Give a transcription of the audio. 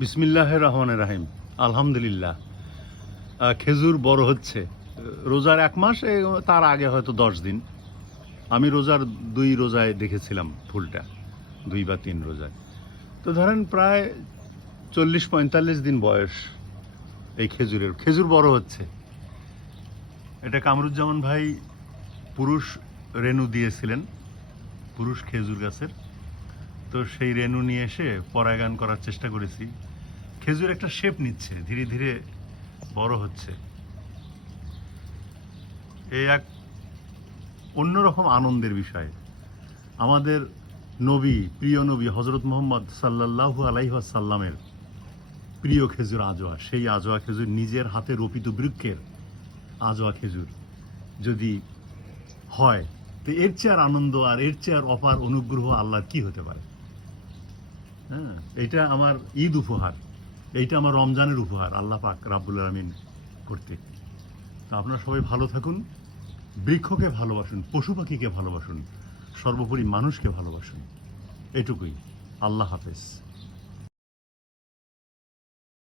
বিসমিল্লাহির রহমানির রহিম। আলহামদুলিল্লাহ, খেজুর বড় হচ্ছে। রোজার 1 মাস, তার আগে হয়তো 10 দিন। আমি রোজার 2 রোজায় দেখেছিলাম ফুলটা, 2 বা 3 রোজায়। তো ধরেন প্রায় 40-45 দিন বয়স এই খেজুর বড় হচ্ছে। এটা কামরুজ্জামান ভাই পুরুষ রেণু দিয়েছিলেন, পুরুষ খেজুর গাছের। তো সেই রেণু নিয়ে এসে পরাগায়ন করার চেষ্টা করেছি। খেজুর একটা শেপ নিচ্ছে, ধীরে ধীরে বড় হচ্ছে। এই এক অন্যরকম আনন্দের বিষয়। আমাদের নবী, প্রিয় নবী হজরত মুহাম্মদ সাল্লাল্লাহু আলাইহি ওয়াসাল্লামের প্রিয় খেজুর আজোয়া, সেই আজোয়া খেজুর, নিজের হাতে রোপিত বৃক্ষের আজোয়া খেজুর যদি হয়, তো এর চেয়ে আর আনন্দ আর এর চেয়ে আর অপার অনুগ্রহ আল্লাহর কি হতে পারে? হ্যাঁ, এটা আমার ঈদ উপহার, এইটা আমার রমজানের উপহার আল্লাহ পাক রাব্বুল আলামিন কর্তৃক। তো আপনারা সবাই ভালো থাকুন, বৃক্ষকে ভালোবাসুন, পশু পাখিকে ভালোবাসুন, সর্বোপরি মানুষকে ভালোবাসুন। এটুকুই। আল্লাহ হাফেজ।